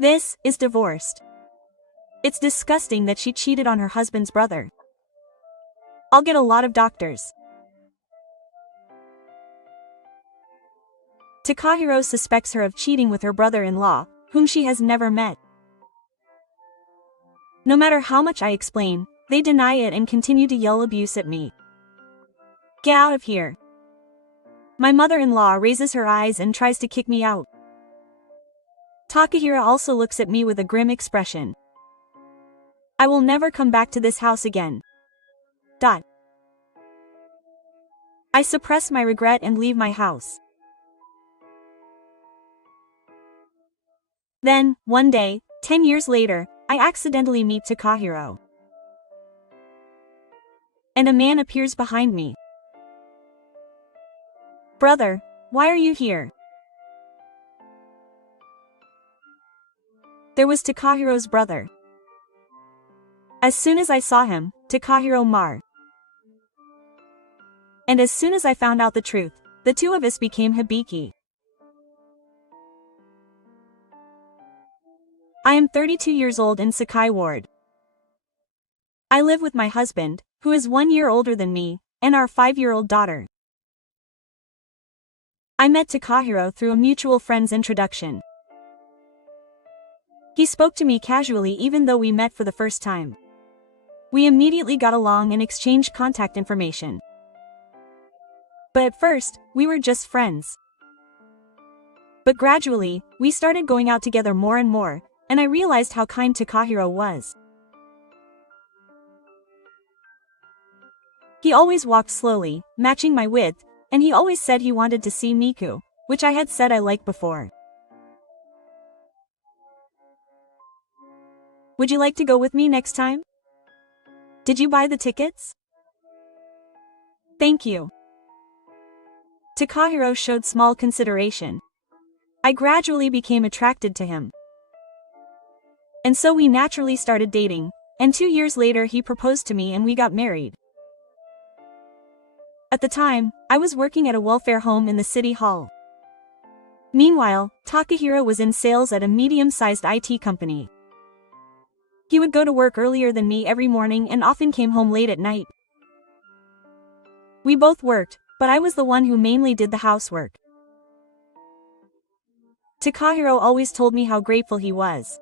This is divorced. It's disgusting that she cheated on her husband's brother. I'll get a lot of doctors. Takahiro suspects her of cheating with her brother-in-law, whom she has never met. No matter how much I explain, they deny it and continue to yell abuse at me. Get out of here. My mother-in-law raises her eyes and tries to kick me out. Takahiro also looks at me with a grim expression. I will never come back to this house again. I suppress my regret and leave my house. Then, one day, 10 years later, I accidentally meet Takahiro. And a man appears behind me. Brother, why are you here? There was Takahiro's brother. As soon as I saw him, Takahiro Mar. And as soon as I found out the truth, the two of us became Hibiki. I am 32 years old in Sakai Ward. I live with my husband, who is 1 year older than me, and our 5-year-old daughter. I met Takahiro through a mutual friend's introduction. He spoke to me casually even though we met for the first time. We immediately got along and exchanged contact information. But at first, we were just friends. But gradually, we started going out together more and more, and I realized how kind Takahiro was. He always walked slowly, matching my width, and he always said he wanted to see Miku, which I had said I liked before. Would you like to go with me next time? Did you buy the tickets? Thank you. Takahiro showed small consideration. I gradually became attracted to him. And so we naturally started dating, and 2 years later he proposed to me and we got married. At the time, I was working at a welfare home in the city hall. Meanwhile, Takahiro was in sales at a medium-sized IT company. He would go to work earlier than me every morning and often came home late at night. We both worked, but I was the one who mainly did the housework. Takahiro always told me how grateful he was.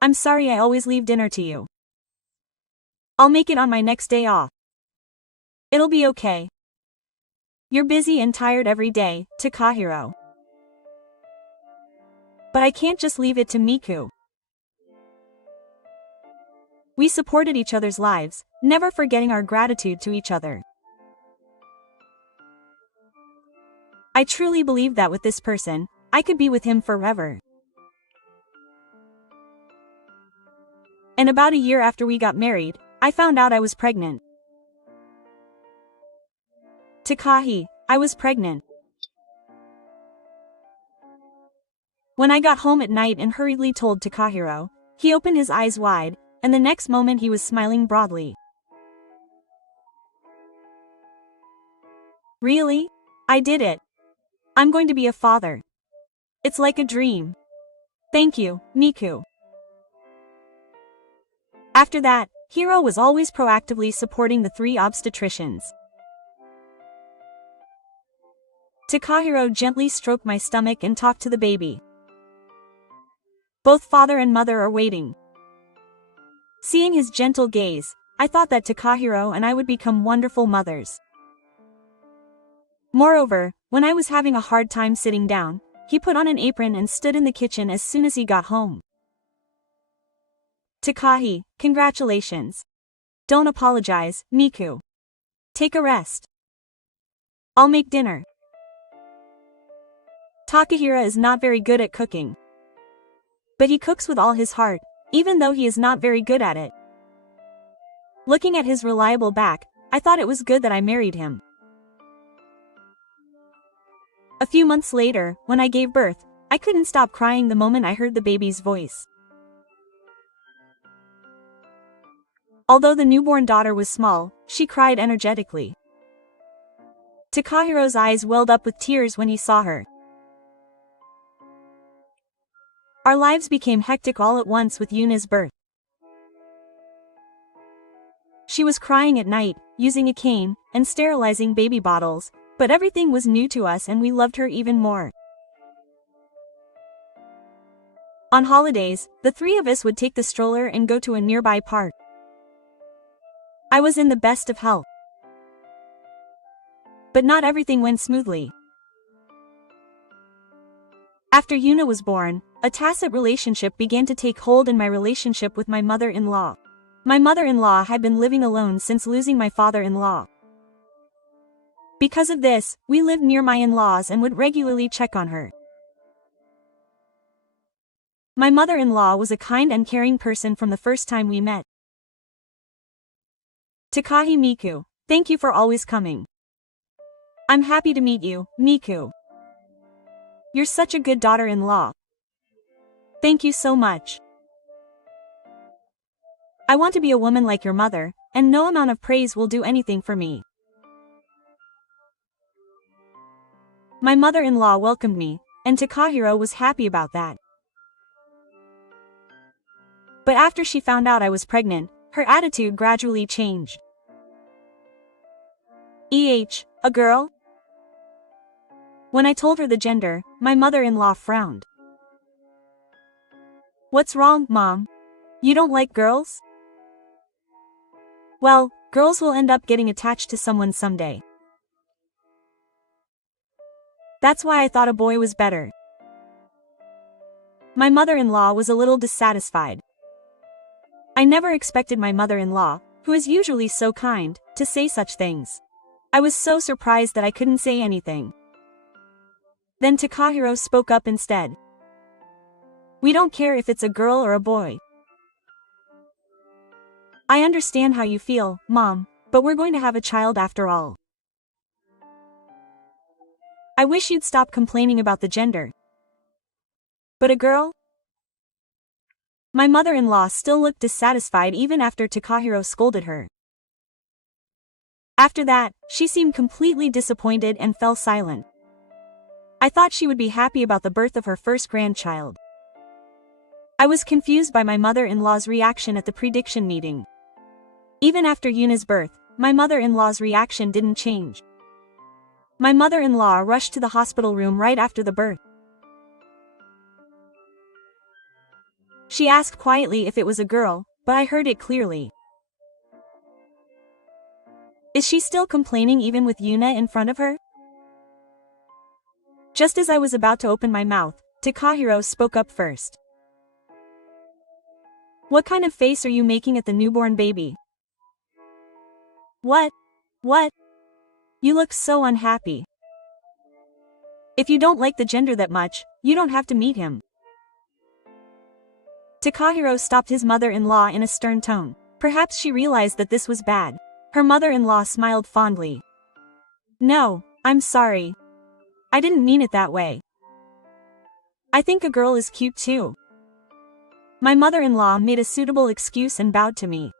I'm sorry I always leave dinner to you. I'll make it on my next day off. It'll be okay. You're busy and tired every day, Takahiro. But I can't just leave it to Miku. We supported each other's lives, never forgetting our gratitude to each other. I truly believe that with this person, I could be with him forever. And about a year after we got married, I found out I was pregnant. Takahi, I was pregnant. When I got home at night and hurriedly told Takahiro, he opened his eyes wide, and the next moment he was smiling broadly. Really? I did it. I'm going to be a father. It's like a dream. Thank you, Miku. After that, Hiro was always proactively supporting the 3 obstetricians. Takahiro gently stroked my stomach and talked to the baby. Both father and mother are waiting. Seeing his gentle gaze, I thought that Takahiro and I would become wonderful mothers. Moreover, when I was having a hard time sitting down, he put on an apron and stood in the kitchen as soon as he got home. Takahi, congratulations. Don't apologize, Miku. Take a rest. I'll make dinner. Takahiro is not very good at cooking. But he cooks with all his heart, even though he is not very good at it. Looking at his reliable back, I thought it was good that I married him. A few months later, when I gave birth, I couldn't stop crying the moment I heard the baby's voice. Although the newborn daughter was small, she cried energetically. Takahiro's eyes welled up with tears when he saw her. Our lives became hectic all at once with Yuna's birth. She was crying at night, using a cane, and sterilizing baby bottles, but everything was new to us and we loved her even more. On holidays, the three of us would take the stroller and go to a nearby park. I was in the best of health. But not everything went smoothly. After Yuna was born, a tacit relationship began to take hold in my relationship with my mother-in-law. My mother-in-law had been living alone since losing my father-in-law. Because of this, we lived near my in-laws and would regularly check on her. My mother-in-law was a kind and caring person from the first time we met. Takahi Miku, thank you for always coming. I'm happy to meet you, Miku. You're such a good daughter-in-law. Thank you so much. I want to be a woman like your mother, and no amount of praise will do anything for me. My mother-in-law welcomed me, and Takahiro was happy about that. But after she found out I was pregnant, her attitude gradually changed. A girl? When I told her the gender, my mother-in-law frowned. What's wrong, Mom? You don't like girls? Well, girls will end up getting attached to someone someday. That's why I thought a boy was better. My mother-in-law was a little dissatisfied. I never expected my mother-in-law, who is usually so kind, to say such things. I was so surprised that I couldn't say anything. Then Takahiro spoke up instead. We don't care if it's a girl or a boy. I understand how you feel, Mom, but we're going to have a child after all. I wish you'd stop complaining about the gender. But a girl? My mother-in-law still looked dissatisfied even after Takahiro scolded her. After that, she seemed completely disappointed and fell silent. I thought she would be happy about the birth of her first grandchild. I was confused by my mother-in-law's reaction at the prediction meeting. Even after Yuna's birth, my mother-in-law's reaction didn't change. My mother-in-law rushed to the hospital room right after the birth. She asked quietly if it was a girl, but I heard it clearly. Is she still complaining even with Yuna in front of her? Just as I was about to open my mouth, Takahiro spoke up first. What kind of face are you making at the newborn baby? What? You look so unhappy. If you don't like the gender that much, you don't have to meet him. Takahiro stopped his mother-in-law in a stern tone. Perhaps she realized that this was bad. Her mother-in-law smiled fondly. No, I'm sorry. I didn't mean it that way. I think a girl is cute too. My mother-in-law made a suitable excuse and bowed to me.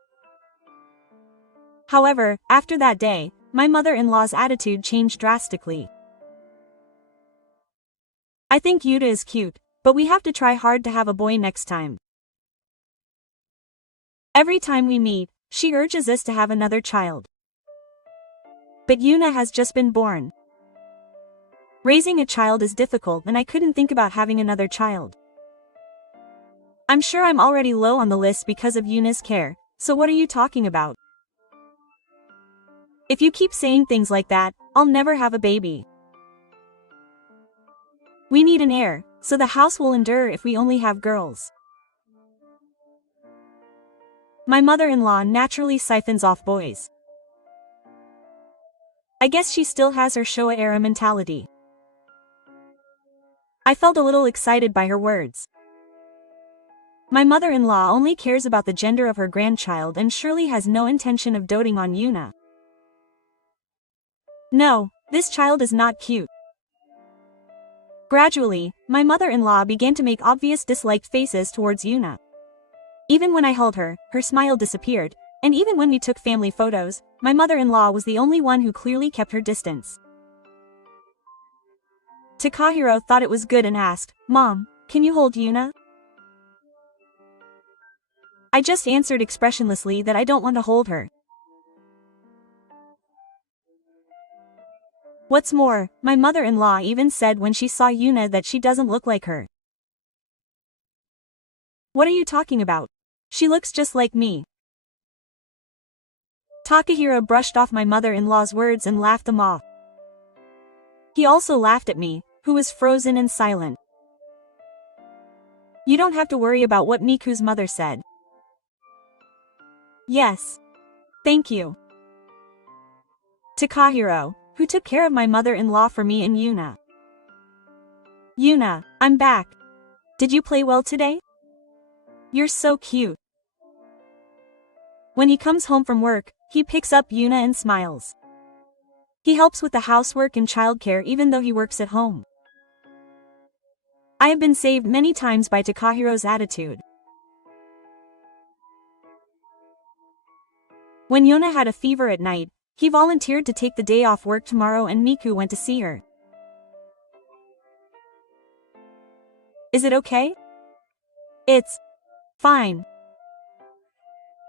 However, after that day, my mother-in-law's attitude changed drastically. I think Yuta is cute, but we have to try hard to have a boy next time. Every time we meet, she urges us to have another child. But Yuna has just been born. Raising a child is difficult and I couldn't think about having another child. I'm sure I'm already low on the list because of Yuna's care, so what are you talking about? If you keep saying things like that, I'll never have a baby. We need an heir, so the house will endure if we only have girls. My mother-in-law naturally siphons off boys. I guess she still has her Showa-era mentality. I felt a little excited by her words. My mother-in-law only cares about the gender of her grandchild and surely has no intention of doting on Yuna. No, this child is not cute. Gradually, my mother-in-law began to make obvious disliked faces towards Yuna. Even when I held her, her smile disappeared, and even when we took family photos, my mother-in-law was the only one who clearly kept her distance. Takahiro thought it was good and asked, Mom, can you hold Yuna? I just answered expressionlessly that I don't want to hold her. What's more, my mother-in-law even said when she saw Yuna that she doesn't look like her. What are you talking about? She looks just like me. Takahiro brushed off my mother-in-law's words and laughed them off. He also laughed at me, who was frozen and silent. You don't have to worry about what Miku's mother said. Yes. Thank you. Takahiro, who took care of my mother-in-law for me and Yuna. Yuna, I'm back. Did you play well today? You're so cute. When he comes home from work, he picks up Yuna and smiles. He helps with the housework and childcare even though he works at home. I have been saved many times by Takahiro's attitude. When Yuna had a fever at night, he volunteered to take the day off work tomorrow and Miku went to see her. Is it okay? It's fine.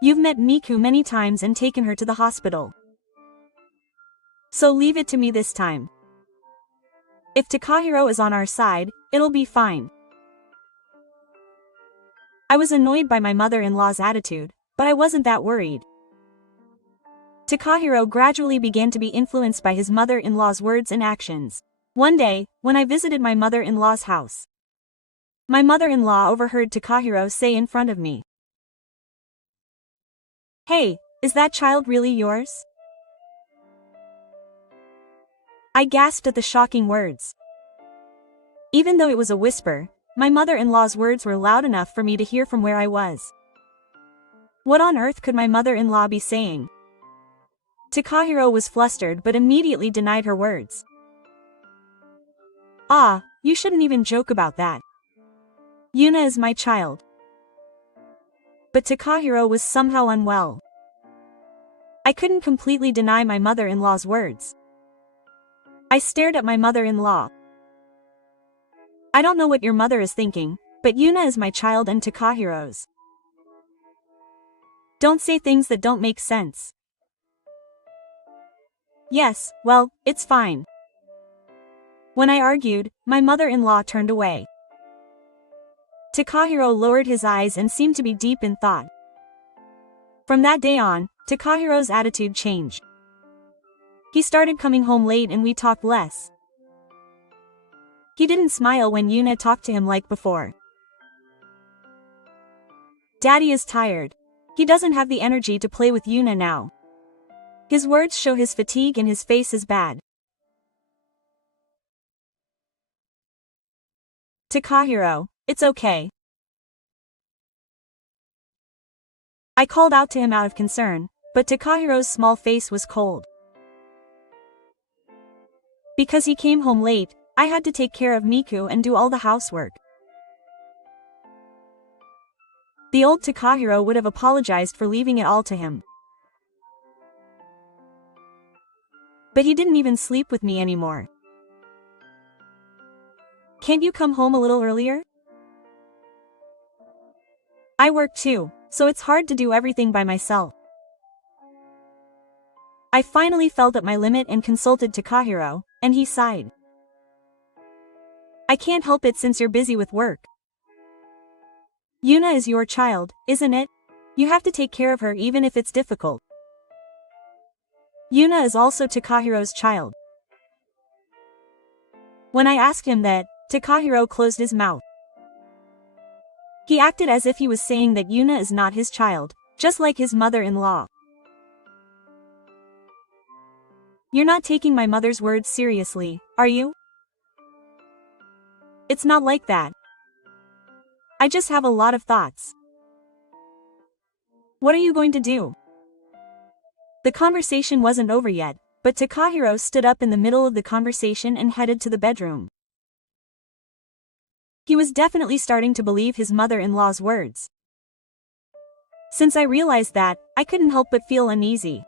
You've met Miku many times and taken her to the hospital. So leave it to me this time. If Takahiro is on our side, it'll be fine. I was annoyed by my mother-in-law's attitude, but I wasn't that worried. Takahiro gradually began to be influenced by his mother-in-law's words and actions. One day, when I visited my mother-in-law's house, my mother-in-law overheard Takahiro say in front of me, "Hey, is that child really yours?" I gasped at the shocking words. Even though it was a whisper, my mother-in-law's words were loud enough for me to hear from where I was. What on earth could my mother-in-law be saying? Takahiro was flustered but immediately denied her words. Ah, you shouldn't even joke about that. Yuna is my child. But Takahiro was somehow unwell. I couldn't completely deny my mother-in-law's words. I stared at my mother-in-law. I don't know what your mother is thinking, but Yuna is my child and Takahiro's. Don't say things that don't make sense. Yes, well, it's fine. When I argued, my mother-in-law turned away. Takahiro lowered his eyes and seemed to be deep in thought. From that day on, Takahiro's attitude changed. He started coming home late and we talked less. He didn't smile when Yuna talked to him like before. Daddy is tired. He doesn't have the energy to play with Yuna now. His words show his fatigue and his face is bad. Takahiro, it's okay. I called out to him out of concern, but Takahiro's small face was cold. Because he came home late, I had to take care of Miku and do all the housework. The old Takahiro would have apologized for leaving it all to him. But he didn't even sleep with me anymore. Can't you come home a little earlier? I work too, so it's hard to do everything by myself. I finally felt at my limit and consulted Takahiro, and he sighed. I can't help it since you're busy with work. Yuna is your child, isn't it? You have to take care of her even if it's difficult. Yuna is also Takahiro's child. When I asked him that, Takahiro closed his mouth. He acted as if he was saying that Yuna is not his child, just like his mother-in-law. You're not taking my mother's words seriously, are you? It's not like that. I just have a lot of thoughts. What are you going to do? The conversation wasn't over yet, but Takahiro stood up in the middle of the conversation and headed to the bedroom. He was definitely starting to believe his mother-in-law's words. Since I realized that, I couldn't help but feel uneasy.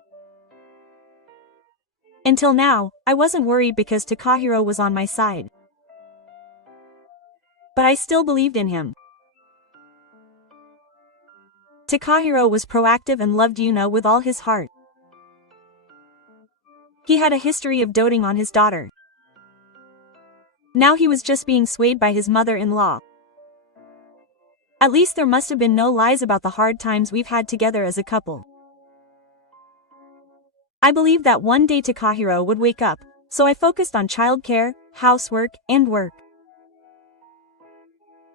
Until now, I wasn't worried because Takahiro was on my side. But I still believed in him. Takahiro was proactive and loved Yuna with all his heart. He had a history of doting on his daughter. Now he was just being swayed by his mother-in-law. At least there must have been no lies about the hard times we've had together as a couple. I believed that one day Takahiro would wake up, so I focused on childcare, housework, and work.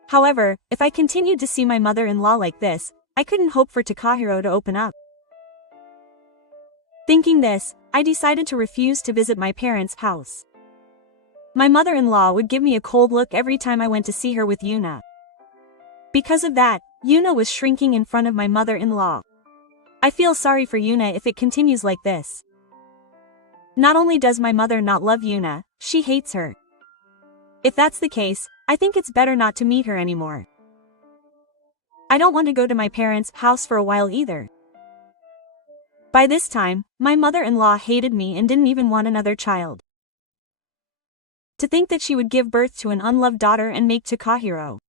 However, if I continued to see my mother-in-law like this, I couldn't hope for Takahiro to open up. Thinking this, I decided to refuse to visit my parents' house. My mother-in-law would give me a cold look every time I went to see her with Yuna. Because of that, Yuna was shrinking in front of my mother-in-law. I feel sorry for Yuna if it continues like this. Not only does my mother not love Yuna, she hates her. If that's the case, I think it's better not to meet her anymore. I don't want to go to my parents' house for a while either. By this time, my mother-in-law hated me and didn't even want another child. To think that she would give birth to an unloved daughter and make Takahiro.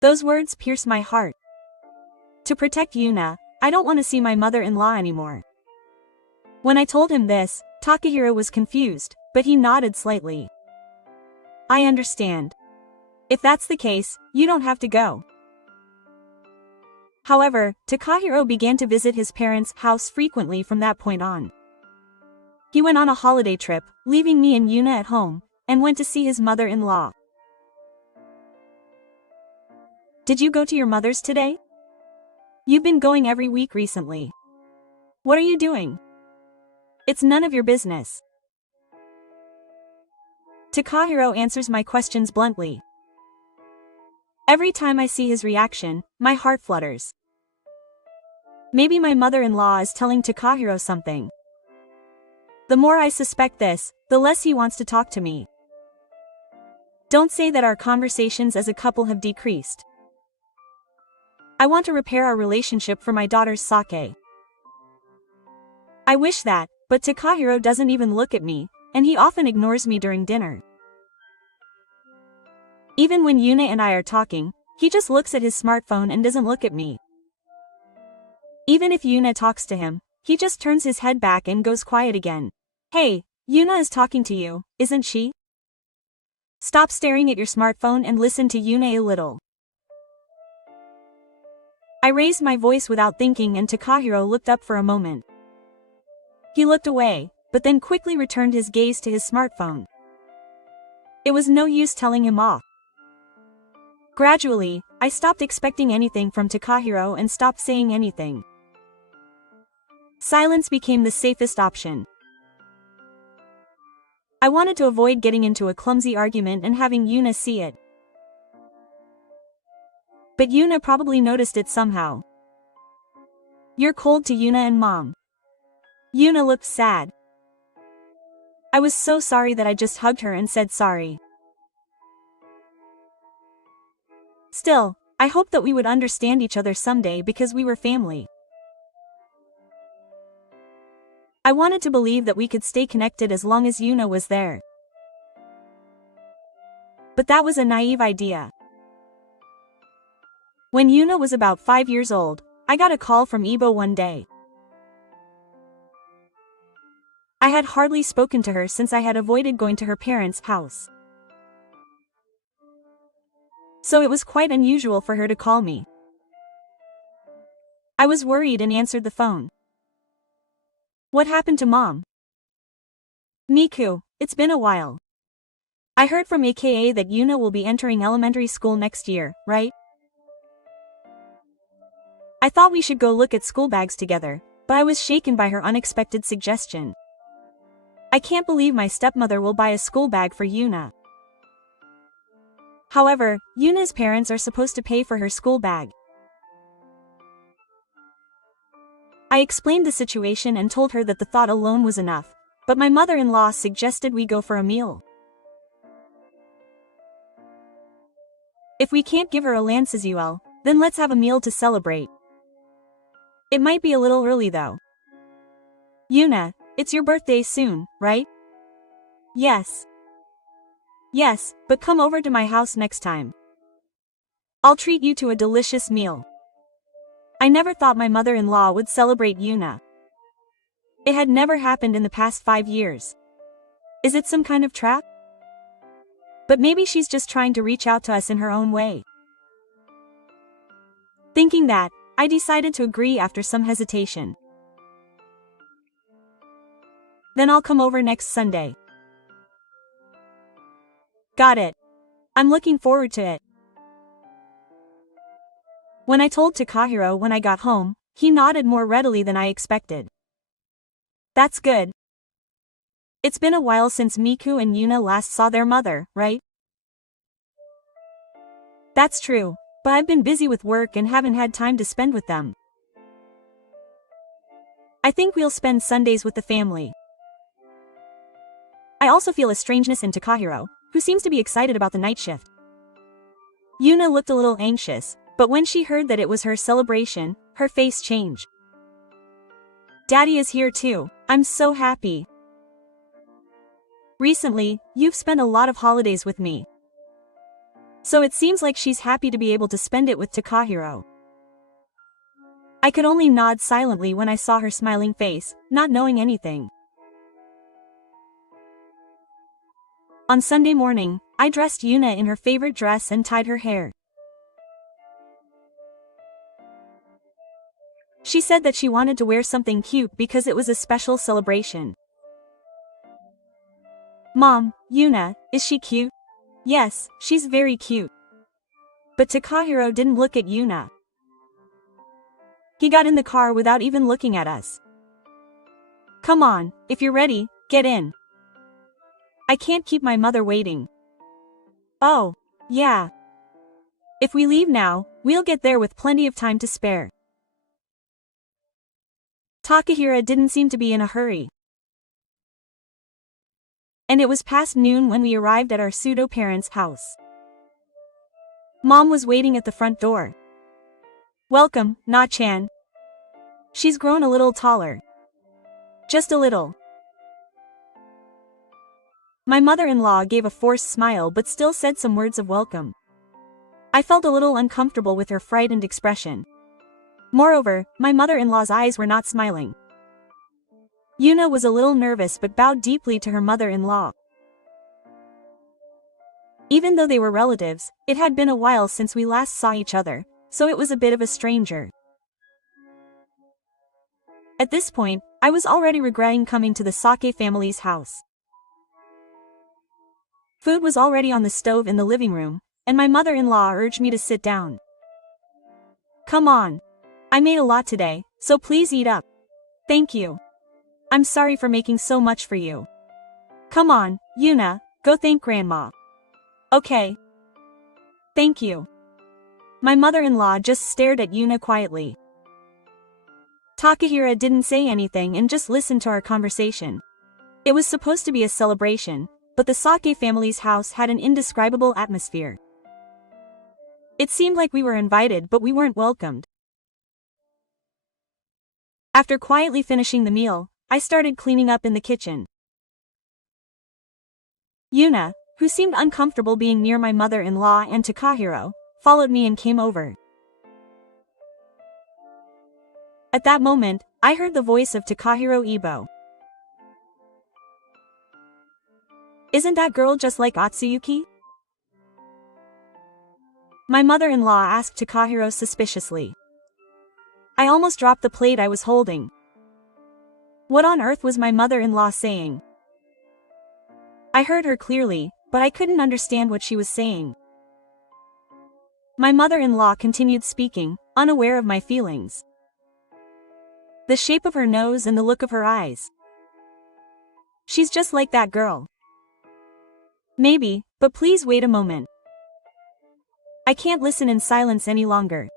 Those words pierce my heart. To protect Yuna, I don't want to see my mother-in-law anymore. When I told him this, Takahiro was confused, but he nodded slightly. I understand. If that's the case, you don't have to go. However, Takahiro began to visit his parents' house frequently from that point on. He went on a holiday trip, leaving me and Yuna at home, and went to see his mother-in-law. Did you go to your mother's today? You've been going every week recently. What are you doing? It's none of your business. Takahiro answers my questions bluntly. Every time I see his reaction, my heart flutters. Maybe my mother-in-law is telling Takahiro something. The more I suspect this, the less he wants to talk to me. Don't say that our conversations as a couple have decreased. I want to repair our relationship for my daughter's sake. I wish that, but Takahiro doesn't even look at me, and he often ignores me during dinner. Even when Yuna and I are talking, he just looks at his smartphone and doesn't look at me. Even if Yuna talks to him, he just turns his head back and goes quiet again. Hey, Yuna is talking to you, isn't she? Stop staring at your smartphone and listen to Yuna a little. I raised my voice without thinking and Takahiro looked up for a moment. He looked away, but then quickly returned his gaze to his smartphone. It was no use telling him off. Gradually, I stopped expecting anything from Takahiro and stopped saying anything. Silence became the safest option. I wanted to avoid getting into a clumsy argument and having Yuna see it. But Yuna probably noticed it somehow. You're cold to Yuna and Mom. Yuna looked sad. I was so sorry that I just hugged her and said sorry. Still, I hoped that we would understand each other someday because we were family. I wanted to believe that we could stay connected as long as Yuna was there. But that was a naive idea. When Yuna was about 5 years old, I got a call from Ibo one day. I had hardly spoken to her since I had avoided going to her parents' house. So it was quite unusual for her to call me. I was worried and answered the phone. What happened to Mom? Miku, it's been a while. I heard from AKA that Yuna will be entering elementary school next year, right? I thought we should go look at school bags together, but I was shaken by her unexpected suggestion. I can't believe my stepmother will buy a school bag for Yuna. However, Yuna's parents are supposed to pay for her school bag. I explained the situation and told her that the thought alone was enough, but my mother-in-law suggested we go for a meal. If we can't give her a Lancesuel, then let's have a meal to celebrate. It might be a little early though. Yuna, it's your birthday soon, right? Yes. Yes, but come over to my house next time. I'll treat you to a delicious meal. I never thought my mother-in-law would celebrate Yuna. It had never happened in the past 5 years. Is it some kind of trap? But maybe she's just trying to reach out to us in her own way. Thinking that, I decided to agree after some hesitation. Then I'll come over next Sunday. Got it. I'm looking forward to it. When I told Takahiro when I got home, he nodded more readily than I expected. That's good. It's been a while since Miku and Yuna last saw their mother, right? That's true, but I've been busy with work and haven't had time to spend with them. I think we'll spend Sundays with the family. I also feel a strangeness in Takahiro, who seems to be excited about the night shift. Yuna looked a little anxious, but when she heard that it was her celebration, her face changed. Daddy is here too. I'm so happy. Recently, you've spent a lot of holidays with me. So it seems like she's happy to be able to spend it with Takahiro. I could only nod silently when I saw her smiling face, not knowing anything. On Sunday morning, I dressed Yuna in her favorite dress and tied her hair. She said that she wanted to wear something cute because it was a special celebration. Mom, Yuna, is she cute? Yes, she's very cute. But Takahiro didn't look at Yuna. He got in the car without even looking at us. Come on, if you're ready, get in. I can't keep my mother waiting. Oh, yeah. If we leave now, we'll get there with plenty of time to spare. Takahiro didn't seem to be in a hurry. And it was past noon when we arrived at our pseudo-parents' house. Mom was waiting at the front door. Welcome, Na-chan. She's grown a little taller. Just a little. My mother-in-law gave a forced smile but still said some words of welcome. I felt a little uncomfortable with her frightened expression. Moreover, my mother-in-law's eyes were not smiling. Yuna was a little nervous but bowed deeply to her mother-in-law. Even though they were relatives, it had been a while since we last saw each other, so it was a bit of a stranger. At this point, I was already regretting coming to the Sake family's house. Food was already on the stove in the living room, and my mother-in-law urged me to sit down. Come on. I made a lot today, so please eat up. Thank you. I'm sorry for making so much for you. Come on, Yuna, go thank Grandma. Okay. Thank you. My mother-in-law just stared at Yuna quietly. Takahiro didn't say anything and just listened to our conversation. It was supposed to be a celebration, but the Sake family's house had an indescribable atmosphere. It seemed like we were invited but we weren't welcomed. After quietly finishing the meal, I started cleaning up in the kitchen. Yuna, who seemed uncomfortable being near my mother-in-law and Takahiro, followed me and came over. At that moment, I heard the voice of Takahiro Ibo. Isn't that girl just like Atsuyuki? My mother-in-law asked Takahiro suspiciously. I almost dropped the plate I was holding. What on earth was my mother-in-law saying? I heard her clearly, but I couldn't understand what she was saying. My mother-in-law continued speaking, unaware of my feelings. The shape of her nose and the look of her eyes. She's just like that girl. Maybe, but please wait a moment. I can't listen in silence any longer.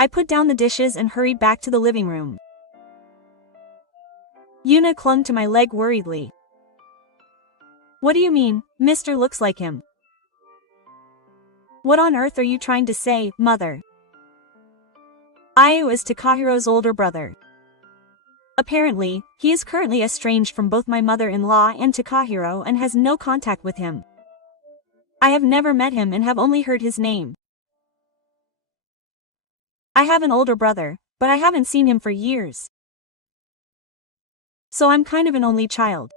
I put down the dishes and hurried back to the living room. Yuna clung to my leg worriedly. What do you mean, Mr. looks like him? What on earth are you trying to say, mother? Ayu is Takahiro's older brother. Apparently, he is currently estranged from both my mother-in-law and Takahiro and has no contact with him. I have never met him and have only heard his name. I have an older brother, but I haven't seen him for years. So I'm kind of an only child.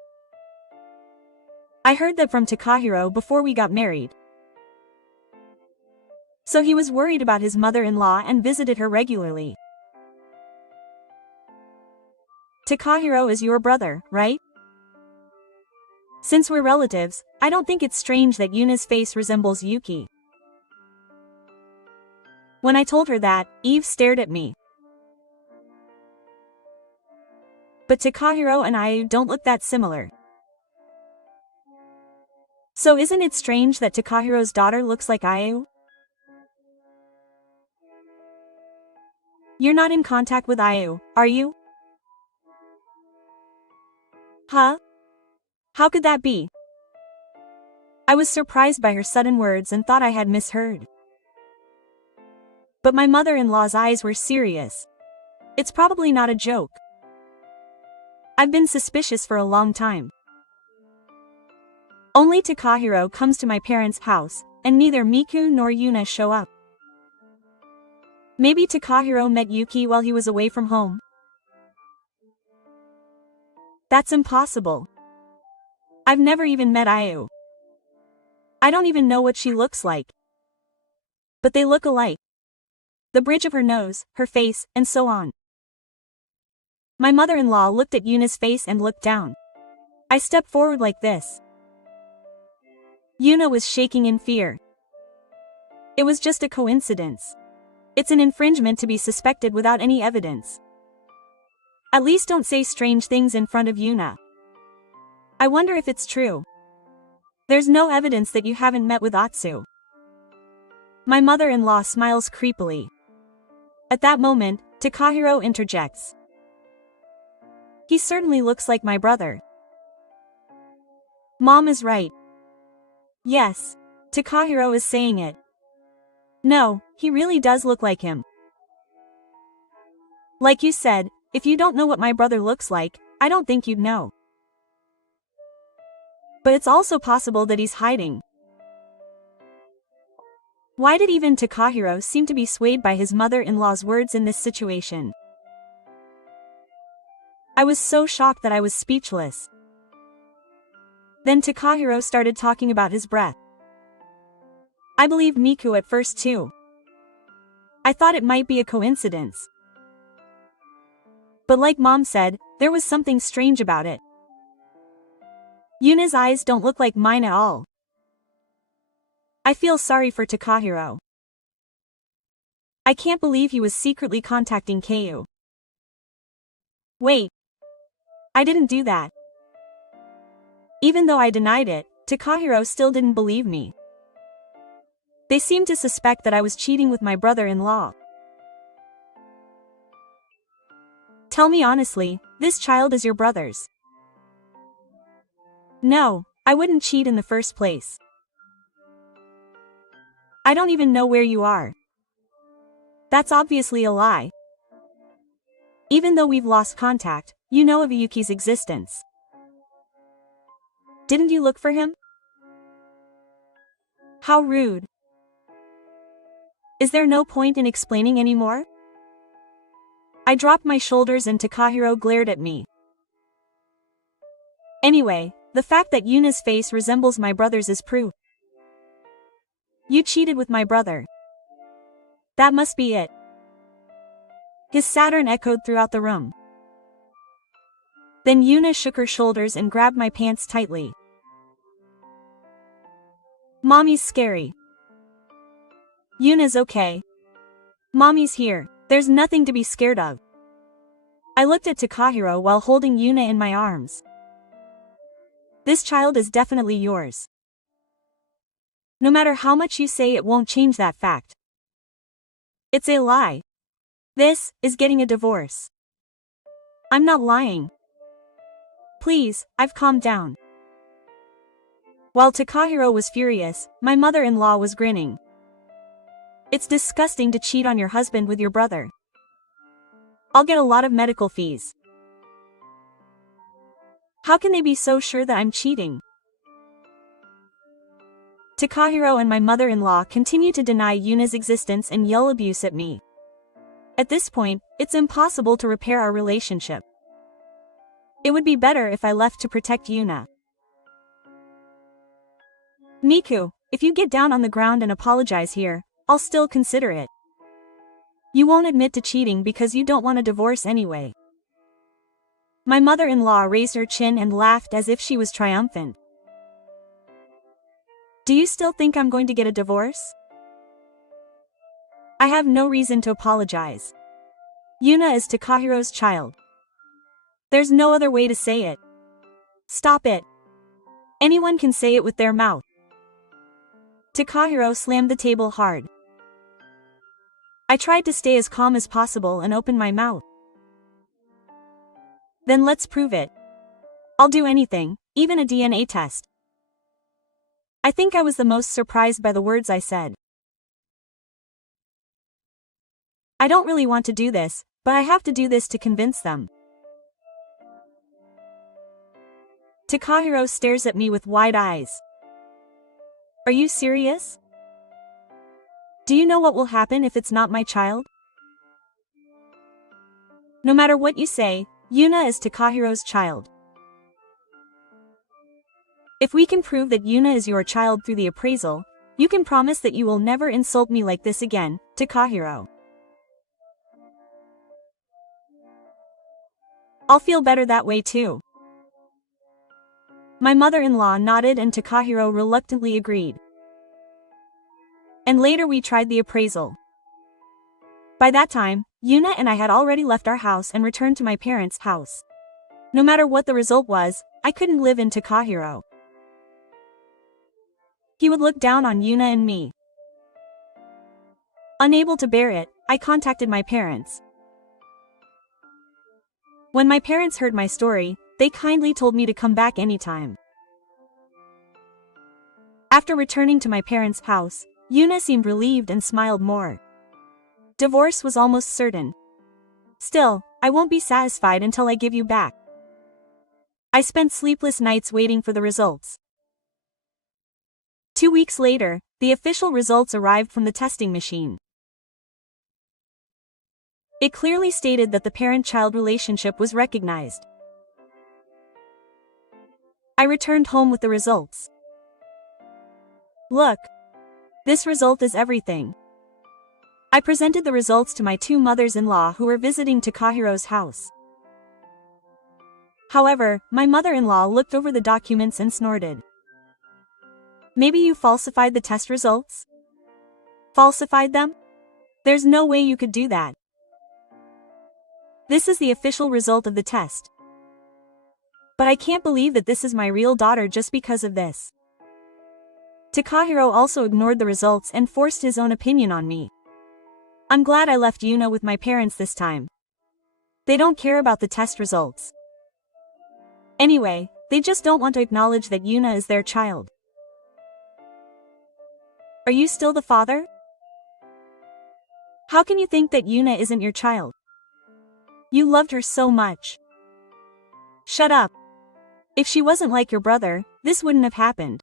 I heard that from Takahiro before we got married. So he was worried about his mother-in-law and visited her regularly. Takahiro is your brother, right? Since we're relatives, I don't think it's strange that Yuna's face resembles Yuki. When I told her that, Eve stared at me. But Takahiro and Ayu don't look that similar. So isn't it strange that Takahiro's daughter looks like Ayu? You're not in contact with Ayu, are you? Huh? How could that be? I was surprised by her sudden words and thought I had misheard. But my mother-in-law's eyes were serious. It's probably not a joke. I've been suspicious for a long time. Only Takahiro comes to my parents' house, and neither Miku nor Yuna show up. Maybe Takahiro met Yuki while he was away from home. That's impossible. I've never even met Ayu. I don't even know what she looks like. But they look alike. The bridge of her nose, her face, and so on. My mother-in-law looked at Yuna's face and looked down. I stepped forward like this. Yuna was shaking in fear. It was just a coincidence. It's an infringement to be suspected without any evidence. At least don't say strange things in front of Yuna. I wonder if it's true. There's no evidence that you haven't met with Atsu. My mother-in-law smiles creepily. At that moment, Takahiro interjects. He certainly looks like my brother. Mom is right. Yes, Takahiro is saying it. No, he really does look like him. Like you said, if you don't know what my brother looks like, I don't think you'd know. But it's also possible that he's hiding. Why did even Takahiro seem to be swayed by his mother-in-law's words in this situation? I was so shocked that I was speechless. Then Takahiro started talking about his breath. I believed Miku at first too. I thought it might be a coincidence. But like Mom said, there was something strange about it. Yuna's eyes don't look like mine at all. I feel sorry for Takahiro. I can't believe he was secretly contacting Keiyu. Wait. I didn't do that. Even though I denied it, Takahiro still didn't believe me. They seemed to suspect that I was cheating with my brother-in-law. Tell me honestly, this child is your brother's. No, I wouldn't cheat in the first place. I don't even know where you are. That's obviously a lie. Even though we've lost contact, you know of Yuki's existence. Didn't you look for him? How rude. Is there no point in explaining anymore? I dropped my shoulders and Takahiro glared at me. Anyway, the fact that Yuna's face resembles my brother's is proof. You cheated with my brother. That must be it. His Saturn echoed throughout the room. Then Yuna shook her shoulders and grabbed my pants tightly. Mommy's scary. Yuna's okay. Mommy's here, there's nothing to be scared of. I looked at Takahiro while holding Yuna in my arms. This child is definitely yours. No matter how much you say, it won't change that fact. It's a lie. This is getting a divorce. I'm not lying. Please, I've calmed down. While Takahiro was furious, my mother-in-law was grinning. It's disgusting to cheat on your husband with your brother. I'll get a lot of medical fees. How can they be so sure that I'm cheating? Takahiro and my mother-in-law continue to deny Yuna's existence and yell abuse at me. At this point, it's impossible to repair our relationship. It would be better if I left to protect Yuna. Miku, if you get down on the ground and apologize here, I'll still consider it. You won't admit to cheating because you don't want a divorce anyway. My mother-in-law raised her chin and laughed as if she was triumphant. Do you still think I'm going to get a divorce? I have no reason to apologize. Yuna is Takahiro's child. There's no other way to say it. Stop it. Anyone can say it with their mouth. Takahiro slammed the table hard. I tried to stay as calm as possible and open my mouth. Then let's prove it. I'll do anything, even a DNA test. I think I was the most surprised by the words I said. I don't really want to do this, but I have to do this to convince them. Takahiro stares at me with wide eyes. Are you serious? Do you know what will happen if it's not my child? No matter what you say, Yuna is Takahiro's child. If we can prove that Yuna is your child through the appraisal, you can promise that you will never insult me like this again, Takahiro. I'll feel better that way too. My mother-in-law nodded and Takahiro reluctantly agreed. And later we tried the appraisal. By that time, Yuna and I had already left our house and returned to my parents' house. No matter what the result was, I couldn't live in Takahiro. He would look down on Yuna and me. Unable to bear it, I contacted my parents. When my parents heard my story, they kindly told me to come back anytime. After returning to my parents' house, Yuna seemed relieved and smiled more. Divorce was almost certain. Still, I won't be satisfied until I give you back. I spent sleepless nights waiting for the results. 2 weeks later, the official results arrived from the testing machine. It clearly stated that the parent-child relationship was recognized. I returned home with the results. Look. This result is everything. I presented the results to my 2 mothers-in-law who were visiting Takahiro's house. However, my mother-in-law looked over the documents and snorted. Maybe you falsified the test results? Falsified them? There's no way you could do that. This is the official result of the test. But I can't believe that this is my real daughter just because of this. Takahiro also ignored the results and forced his own opinion on me. I'm glad I left Yuna with my parents this time. They don't care about the test results. Anyway, they just don't want to acknowledge that Yuna is their child. Are you still the father? How can you think that Yuna isn't your child? You loved her so much. Shut up. If she wasn't like your brother, this wouldn't have happened.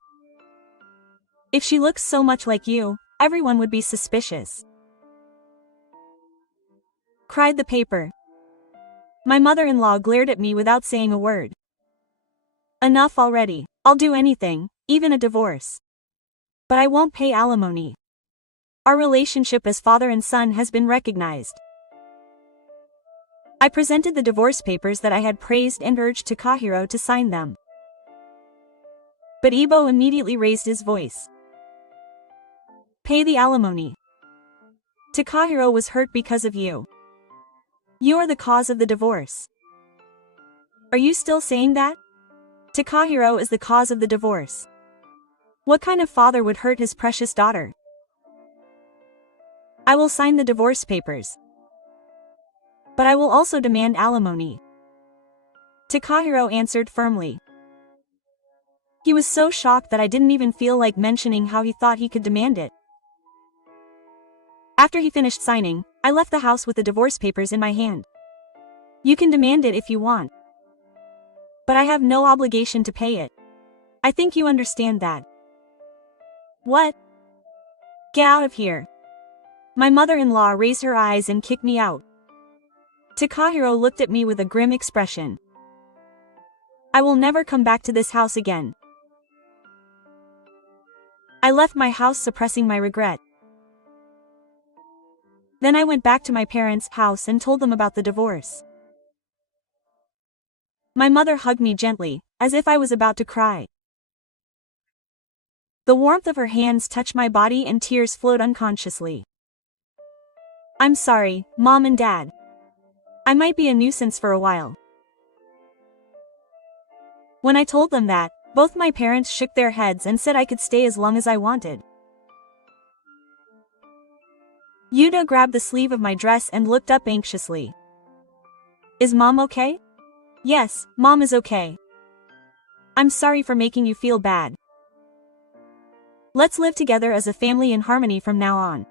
If she looks so much like you, everyone would be suspicious. Cried the paper. My mother-in-law glared at me without saying a word. Enough already. I'll do anything, even a divorce. But I won't pay alimony. Our relationship as father and son has been recognized. I presented the divorce papers that I had praised and urged Takahiro to sign them. But Ibo immediately raised his voice. Pay the alimony. Takahiro was hurt because of you. You are the cause of the divorce. Are you still saying that? Takahiro is the cause of the divorce. What kind of father would hurt his precious daughter? I will sign the divorce papers. But I will also demand alimony. Takahiro answered firmly. He was so shocked that I didn't even feel like mentioning how he thought he could demand it. After he finished signing, I left the house with the divorce papers in my hand. You can demand it if you want. But I have no obligation to pay it. I think you understand that. What? Get out of here. My mother-in-law raised her eyes and kicked me out. Takahiro looked at me with a grim expression. I will never come back to this house again. I left my house suppressing my regret. Then I went back to my parents' house and told them about the divorce. My mother hugged me gently, as if I was about to cry. The warmth of her hands touched my body and tears flowed unconsciously. I'm sorry, Mom and Dad. I might be a nuisance for a while. When I told them that, both my parents shook their heads and said I could stay as long as I wanted. Yuta grabbed the sleeve of my dress and looked up anxiously. Is Mom okay? Yes, Mom is okay. I'm sorry for making you feel bad. Let's live together as a family in harmony from now on.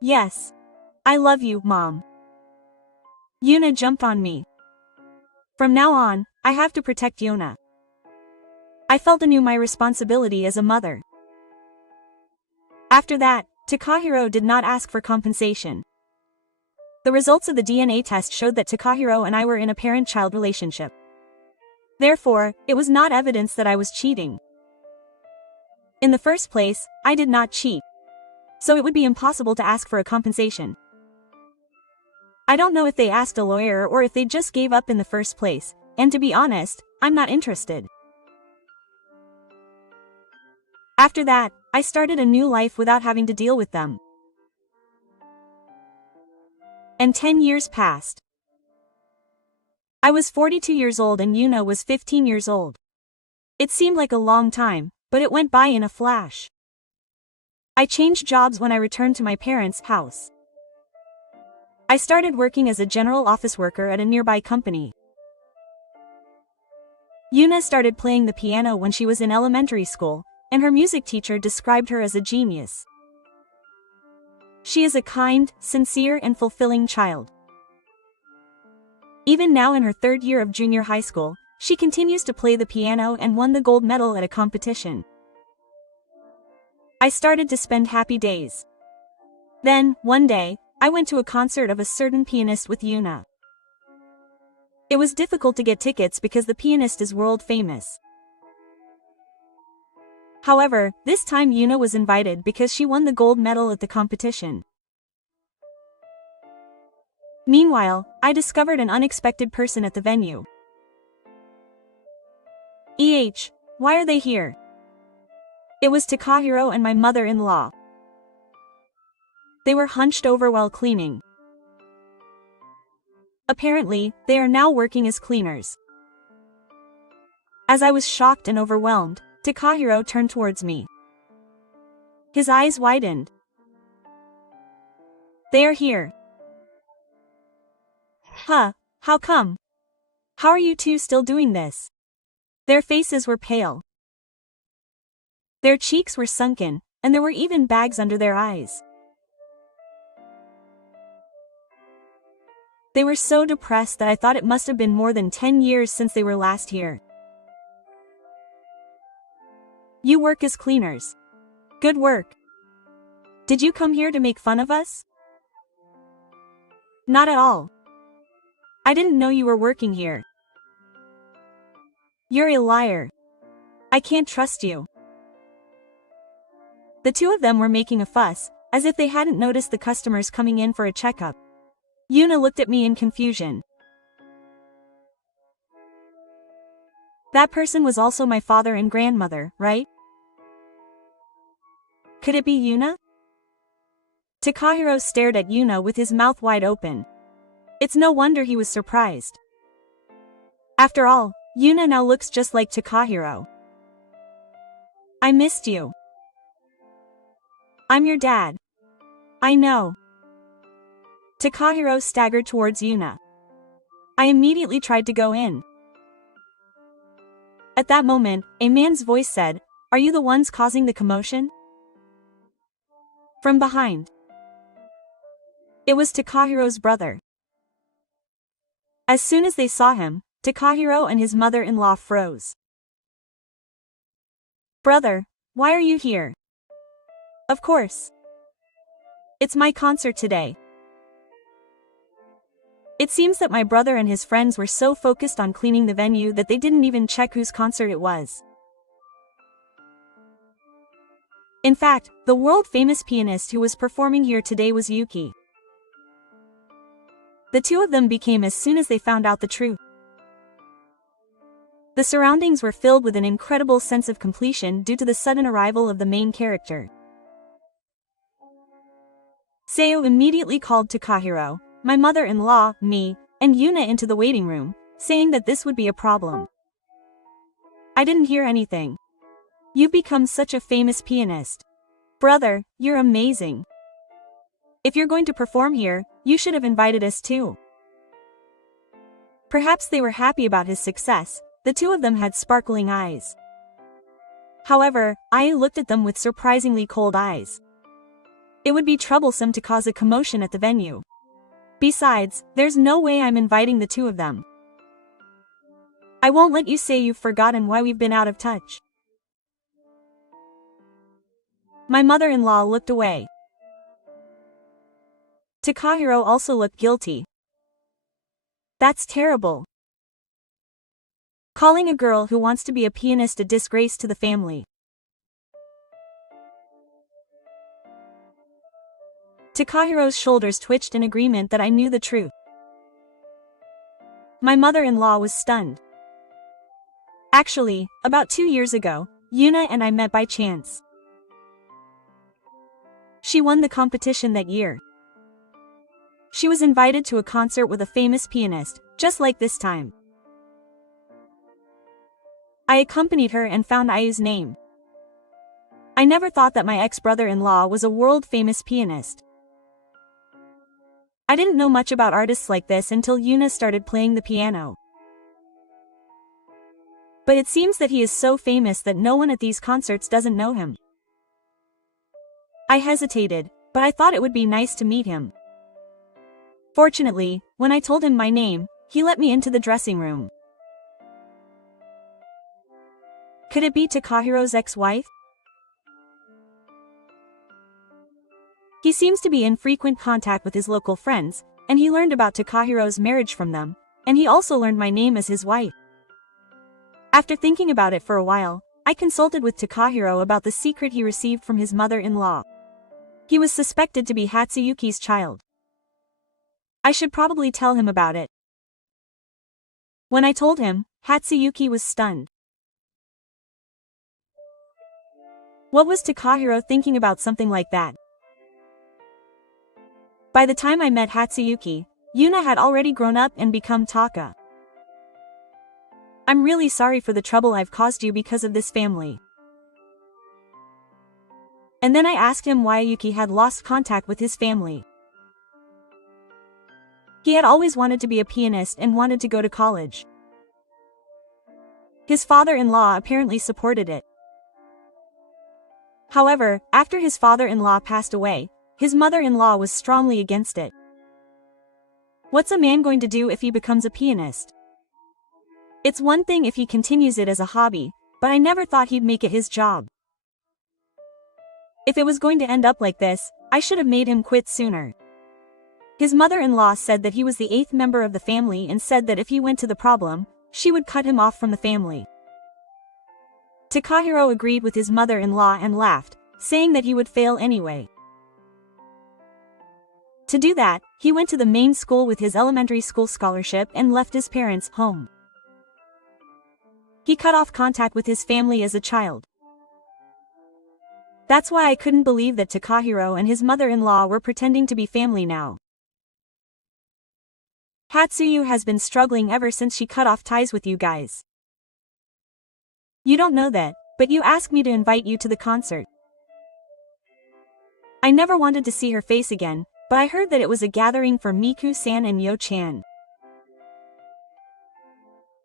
Yes. I love you, Mom. Yuna jumped on me. From now on, I have to protect Yuna. I felt anew my responsibility as a mother. After that, Takahiro did not ask for compensation. The results of the DNA test showed that Takahiro and I were in a parent-child relationship. Therefore, it was not evidence that I was cheating. In the first place, I did not cheat. So it would be impossible to ask for a compensation. I don't know if they asked a lawyer or if they just gave up in the first place, and to be honest, I'm not interested. After that, I started a new life without having to deal with them. And 10 years passed. I was 42 years old and Yuna was 15 years old. It seemed like a long time, but it went by in a flash. I changed jobs when I returned to my parents' house. I started working as a general office worker at a nearby company. Yuna started playing the piano when she was in elementary school, and her music teacher described her as a genius. She is a kind, sincere and fulfilling child. Even now in her third year of junior high school, she continues to play the piano and won the gold medal at a competition. I started to spend happy days. Then, one day, I went to a concert of a certain pianist with Yuna. It was difficult to get tickets because the pianist is world famous. However, this time Yuna was invited because she won the gold medal at the competition. Meanwhile, I discovered an unexpected person at the venue. Why are they here? It was Takahiro and my mother-in-law. They were hunched over while cleaning. Apparently, they are now working as cleaners. As I was shocked and overwhelmed, Takahiro turned towards me. His eyes widened. They are here. Huh, how come? How are you two still doing this? Their faces were pale. Their cheeks were sunken, and there were even bags under their eyes. They were so depressed that I thought it must have been more than 10 years since they were last here. You work as cleaners. Good work. Did you come here to make fun of us? Not at all. I didn't know you were working here. You're a liar. I can't trust you. The two of them were making a fuss, as if they hadn't noticed the customers coming in for a checkup. Yuna looked at me in confusion. That person was also my father and grandmother, right? Could it be Yuna? Takahiro stared at Yuna with his mouth wide open. It's no wonder he was surprised. After all, Yuna now looks just like Takahiro. I missed you. I'm your dad. I know. Takahiro staggered towards Yuna. I immediately tried to go in. At that moment, a man's voice said, "Are you the ones causing the commotion?" From behind. It was Takahiro's brother. As soon as they saw him, Takahiro and his mother-in-law froze. Brother, why are you here? Of course. It's my concert today. It seems that my brother and his friends were so focused on cleaning the venue that they didn't even check whose concert it was. In fact, the world-famous pianist who was performing here today was Yuki. The two of them became as soon as they found out the truth. The surroundings were filled with an incredible sense of completion due to the sudden arrival of the main character. Seo immediately called Takahiro, my mother-in-law, me, and Yuna into the waiting room, saying that this would be a problem. I didn't hear anything. You've become such a famous pianist. Brother, you're amazing. If you're going to perform here, you should have invited us too. Perhaps they were happy about his success. The two of them had sparkling eyes. However, I looked at them with surprisingly cold eyes. It would be troublesome to cause a commotion at the venue. Besides, there's no way I'm inviting the two of them. I won't let you say you've forgotten why we've been out of touch. My mother-in-law looked away. Takahiro also looked guilty. That's terrible. Calling a girl who wants to be a pianist a disgrace to the family. Takahiro's shoulders twitched in agreement that I knew the truth. My mother-in-law was stunned. Actually, about 2 years ago, Yuna and I met by chance. She won the competition that year. She was invited to a concert with a famous pianist, just like this time. I accompanied her and found Ayu's name. I never thought that my ex-brother-in-law was a world-famous pianist. I didn't know much about artists like this until Yuna started playing the piano. But it seems that he is so famous that no one at these concerts doesn't know him. I hesitated, but I thought it would be nice to meet him. Fortunately, when I told him my name, he let me into the dressing room. Could it be Takahiro's ex-wife? He seems to be in frequent contact with his local friends, and he learned about Takahiro's marriage from them, and he also learned my name as his wife. After thinking about it for a while, I consulted with Takahiro about the secret he received from his mother-in-law. He was suspected to be Hatsuyuki's child. I should probably tell him about it. When I told him, Hatsuyuki was stunned. What was Takahiro thinking about something like that? By the time I met Hatsuyuki, Yuna had already grown up and become Taka. I'm really sorry for the trouble I've caused you because of this family. And then I asked him why Yuki had lost contact with his family. He had always wanted to be a pianist and wanted to go to college. His father-in-law apparently supported it. However, after his father-in-law passed away, his mother-in-law was strongly against it. What's a man going to do if he becomes a pianist? It's one thing if he continues it as a hobby, but I never thought he'd make it his job. If it was going to end up like this, I should have made him quit sooner. His mother-in-law said that he was the 8th member of the family and said that if he went to the problem, she would cut him off from the family. Takahiro agreed with his mother-in-law and laughed, saying that he would fail anyway. To do that, he went to the main school with his elementary school scholarship and left his parents' home. He cut off contact with his family as a child. That's why I couldn't believe that Takahiro and his mother-in-law were pretending to be family now. Hatsuyu has been struggling ever since she cut off ties with you guys. You don't know that, but you asked me to invite you to the concert. I never wanted to see her face again, but I heard that it was a gathering for Miku-san and Yo-chan.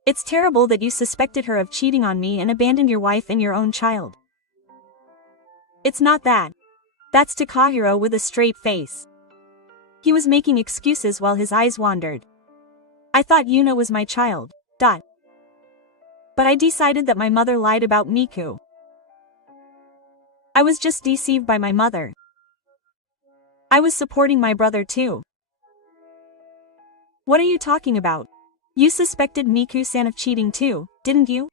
It's terrible that you suspected her of cheating on me and abandoned your wife and your own child. It's not that. That's Takahiro with a straight face. He was making excuses while his eyes wandered. I thought Yuna was my child. But I decided that my mother lied about Miku. I was just deceived by my mother. I was supporting my brother too. What are you talking about? You suspected Miku-san of cheating too, didn't you?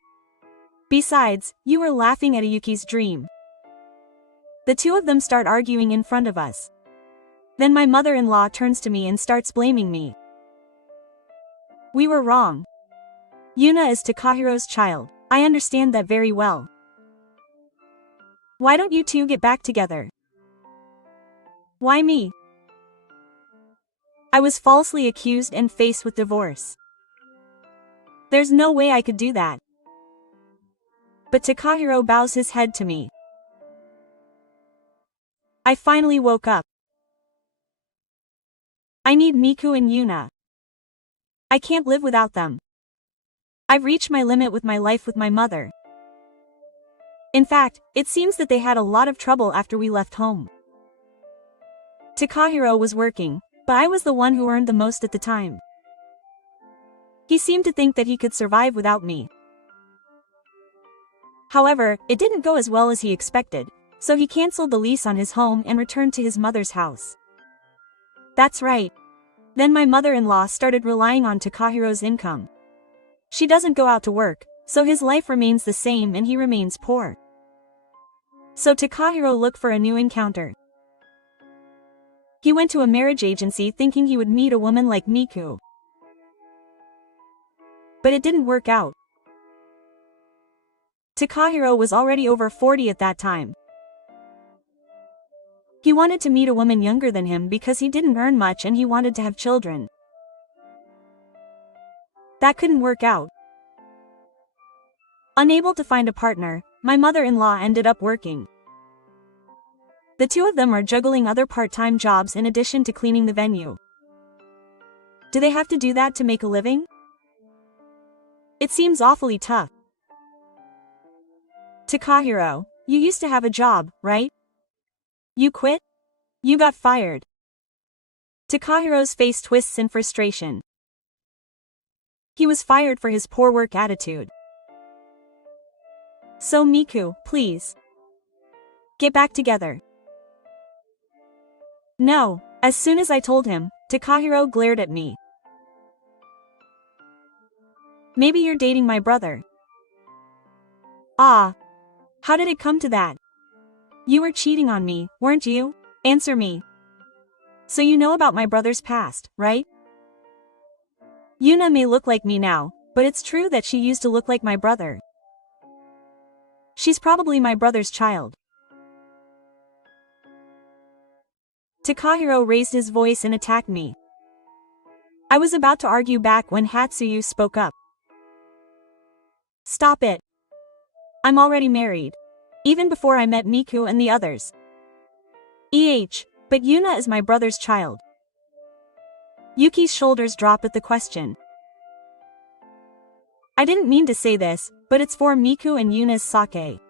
Besides, you were laughing at Ayuki's dream. The two of them start arguing in front of us. Then my mother-in-law turns to me and starts blaming me. We were wrong. Yuna is Takahiro's child. I understand that very well. Why don't you two get back together? Why me? I was falsely accused and faced with divorce. There's no way I could do that. But Takahiro bows his head to me. I finally woke up. I need Miku and Yuna. I can't live without them. I've reached my limit with my life with my mother. In fact, it seems that they had a lot of trouble after we left home. Takahiro was working, but I was the one who earned the most at the time. He seemed to think that he could survive without me. However, it didn't go as well as he expected, so he canceled the lease on his home and returned to his mother's house. That's right. Then my mother-in-law started relying on Takahiro's income. She doesn't go out to work, so his life remains the same and he remains poor. So Takahiro looked for a new encounter. He went to a marriage agency thinking he would meet a woman like Miku. But it didn't work out. Takahiro was already over 40 at that time. He wanted to meet a woman younger than him because he didn't earn much and he wanted to have children. That couldn't work out. Unable to find a partner, my mother-in-law ended up working. The two of them are juggling other part-time jobs in addition to cleaning the venue. Do they have to do that to make a living? It seems awfully tough. Takahiro, you used to have a job, right? You quit? You got fired. Takahiro's face twists in frustration. He was fired for his poor work attitude. So Miku, please. Get back together. No, as soon as I told him, Takahiro glared at me. Maybe you're dating my brother. Ah. How did it come to that? You were cheating on me, weren't you? Answer me. So you know about my brother's past, right? Yuna may look like me now, but it's true that she used to look like my brother. She's probably my brother's child. Takahiro raised his voice and attacked me. I was about to argue back when Hatsuyu spoke up. Stop it. I'm already married. Even before I met Miku and the others. But Yuna is my brother's child. Yuki's shoulders drop at the question. I didn't mean to say this, but it's for Miku and Yuna's sake.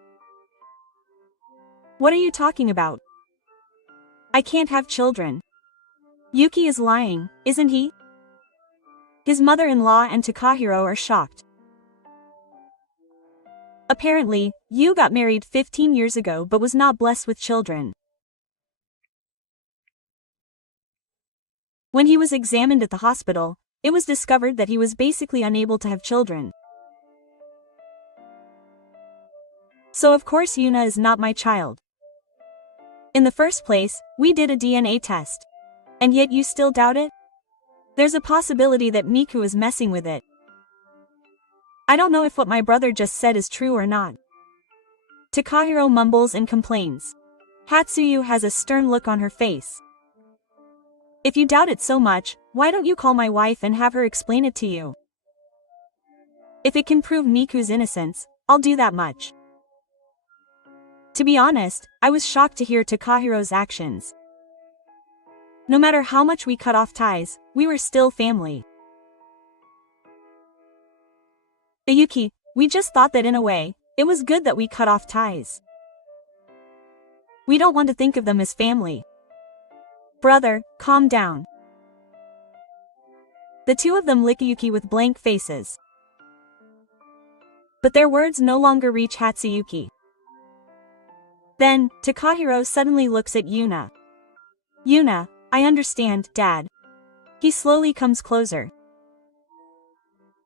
What are you talking about? I can't have children. Yuki is lying, isn't he? His mother-in-law and Takahiro are shocked. Apparently, Yu got married 15 years ago but was not blessed with children. When he was examined at the hospital, it was discovered that he was basically unable to have children. So of course Yuna is not my child. In the first place, we did a DNA test. And yet you still doubt it? There's a possibility that Miku is messing with it. I don't know if what my brother just said is true or not. Takahiro mumbles and complains. Hatsuyu has a stern look on her face. If you doubt it so much, why don't you call my wife and have her explain it to you? If it can prove Miku's innocence, I'll do that much. To be honest, I was shocked to hear Takahiro's actions. No matter how much we cut off ties, we were still family. Yuki, we just thought that in a way, it was good that we cut off ties. We don't want to think of them as family. Brother, calm down. The two of them lick Yuki with blank faces. But their words no longer reach Hatsuyuki. Then, Takahiro suddenly looks at Yuna. Yuna, I understand, Dad. He slowly comes closer.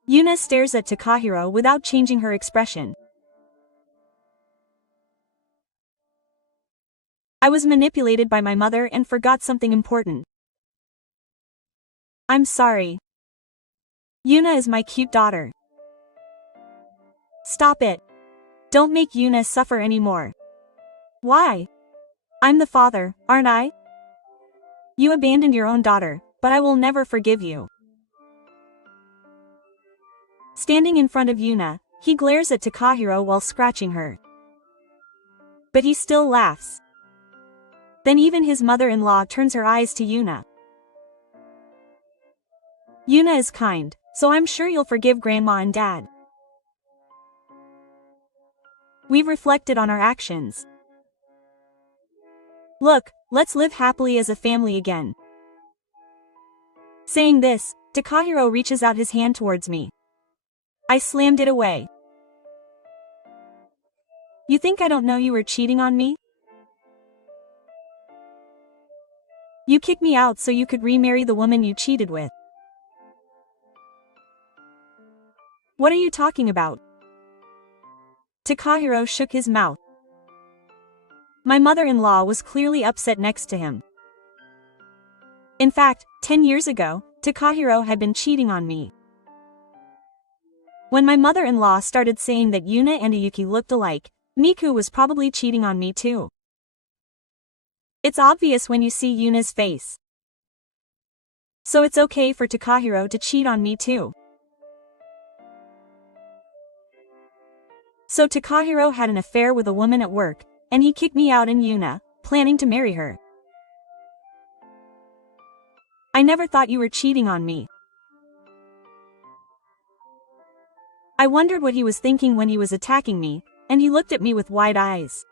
Yuna stares at Takahiro without changing her expression. I was manipulated by my mother and forgot something important. I'm sorry. Yuna is my cute daughter. Stop it. Don't make Yuna suffer anymore. Why? I'm the father, aren't I? You abandoned your own daughter, but I will never forgive you. Standing in front of Yuna, he glares at Takahiro while scratching her. But he still laughs. Then even his mother-in-law turns her eyes to Yuna. Yuna is kind, so I'm sure you'll forgive Grandma and Dad. We've reflected on our actions. Look, let's live happily as a family again. Saying this, Takahiro reaches out his hand towards me. I slammed it away. You think I don't know you were cheating on me? You kicked me out so you could remarry the woman you cheated with. What are you talking about? Takahiro shook his mouth. My mother-in-law was clearly upset next to him. In fact, 10 years ago, Takahiro had been cheating on me. When my mother-in-law started saying that Yuna and Ayuki looked alike, Miku was probably cheating on me too. It's obvious when you see Yuna's face. So it's okay for Takahiro to cheat on me too. So Takahiro had an affair with a woman at work, and he kicked me out and Yuna, planning to marry her. I never thought you were cheating on me. I wondered what he was thinking when he was attacking me, and he looked at me with wide eyes.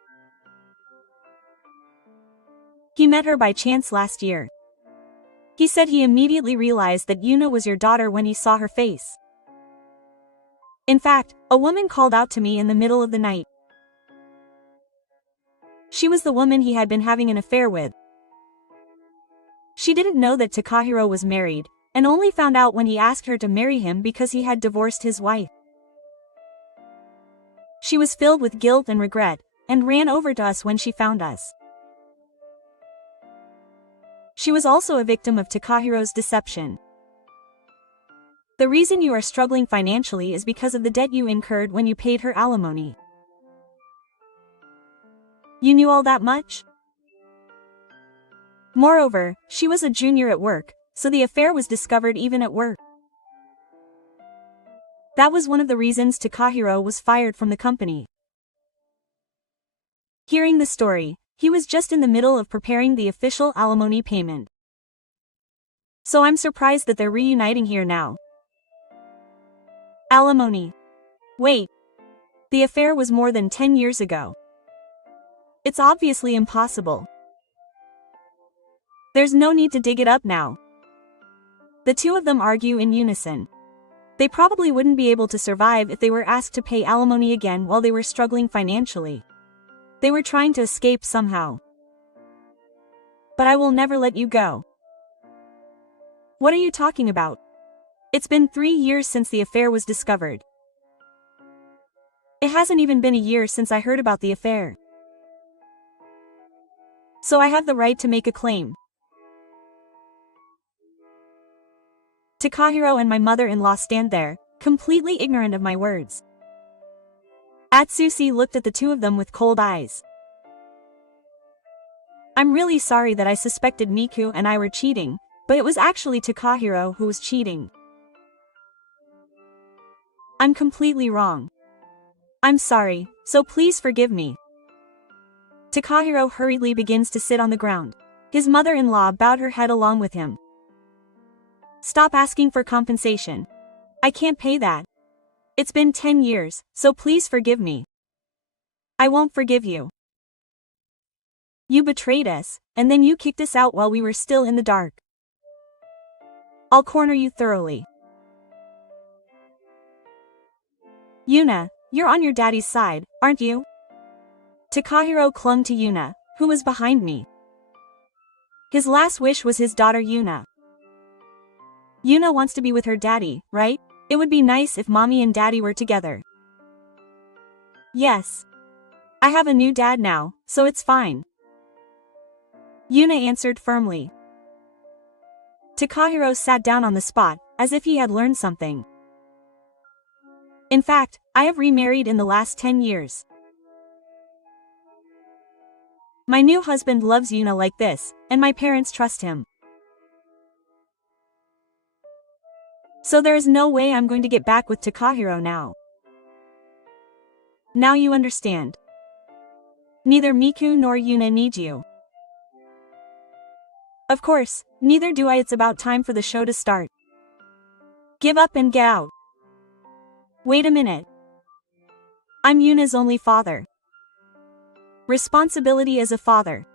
He met her by chance last year. He said he immediately realized that Yuna was your daughter when he saw her face. In fact, a woman called out to me in the middle of the night. She was the woman he had been having an affair with. She didn't know that Takahiro was married, and only found out when he asked her to marry him because he had divorced his wife. She was filled with guilt and regret, and ran over to us when she found us. She was also a victim of Takahiro's deception. The reason you are struggling financially is because of the debt you incurred when you paid her alimony. You knew all that much? Moreover, she was a junior at work, so the affair was discovered even at work. That was one of the reasons Takahiro was fired from the company. Hearing the story, he was just in the middle of preparing the official alimony payment. So I'm surprised that they're reuniting here now. Alimony. Wait. The affair was more than 10 years ago. It's obviously impossible. There's no need to dig it up now. The two of them argue in unison. They probably wouldn't be able to survive if they were asked to pay alimony again while they were struggling financially. They were trying to escape somehow. But I will never let you go. What are you talking about? It's been 3 years since the affair was discovered. It hasn't even been a year since I heard about the affair. So I have the right to make a claim. Takahiro and my mother-in-law stand there, completely ignorant of my words. Atsushi looked at the two of them with cold eyes. I'm really sorry that I suspected Miku and I were cheating, but it was actually Takahiro who was cheating. I'm completely wrong. I'm sorry, so please forgive me. Takahiro hurriedly begins to sit on the ground. His mother-in-law bowed her head along with him. Stop asking for compensation. I can't pay that. It's been 10 years, so please forgive me. I won't forgive you. You betrayed us, and then you kicked us out while we were still in the dark. I'll corner you thoroughly. Yuna, you're on your daddy's side, aren't you? Takahiro clung to Yuna, who was behind me. His last wish was his daughter Yuna. Yuna wants to be with her daddy, right? It would be nice if mommy and daddy were together. Yes. I have a new dad now, so it's fine. Yuna answered firmly. Takahiro sat down on the spot, as if he had learned something. In fact, I have remarried in the last 10 years. My new husband loves Yuna like this, and my parents trust him. So there is no way I'm going to get back with Takahiro now. Now you understand. Neither Miku nor Yuna need you. Of course, neither do I. It's about time for the show to start. Give up and get out. Wait a minute. I'm Yuna's only father. Responsibility as a father.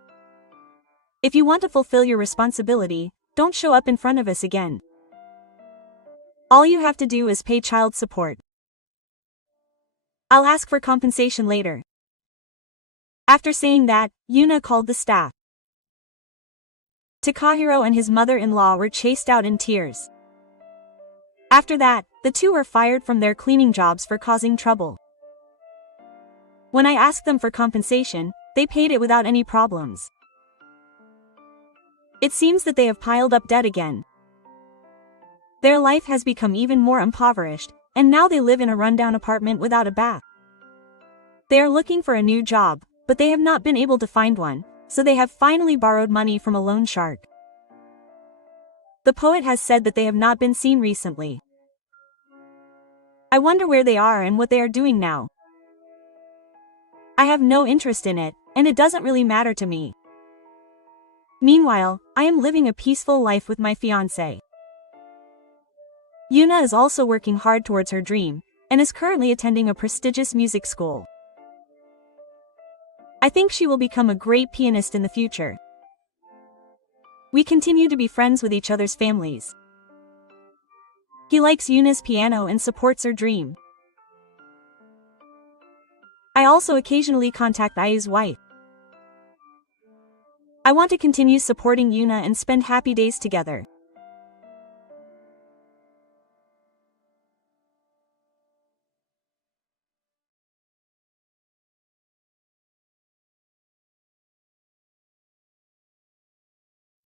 If you want to fulfill your responsibility, don't show up in front of us again. All you have to do is pay child support. I'll ask for compensation later. After saying that, Yuna called the staff. Takahiro and his mother-in-law were chased out in tears. After that, the two were fired from their cleaning jobs for causing trouble. When I asked them for compensation, they paid it without any problems. It seems that they have piled up debt again. Their life has become even more impoverished, and now they live in a rundown apartment without a bath. They are looking for a new job, but they have not been able to find one, so they have finally borrowed money from a loan shark. The poet has said that they have not been seen recently. I wonder where they are and what they are doing now. I have no interest in it, and it doesn't really matter to me. Meanwhile, I am living a peaceful life with my fiancé. Yuna is also working hard towards her dream, and is currently attending a prestigious music school. I think she will become a great pianist in the future. We continue to be friends with each other's families. He likes Yuna's piano and supports her dream. I also occasionally contact Ayu's wife. I want to continue supporting Yuna and spend happy days together.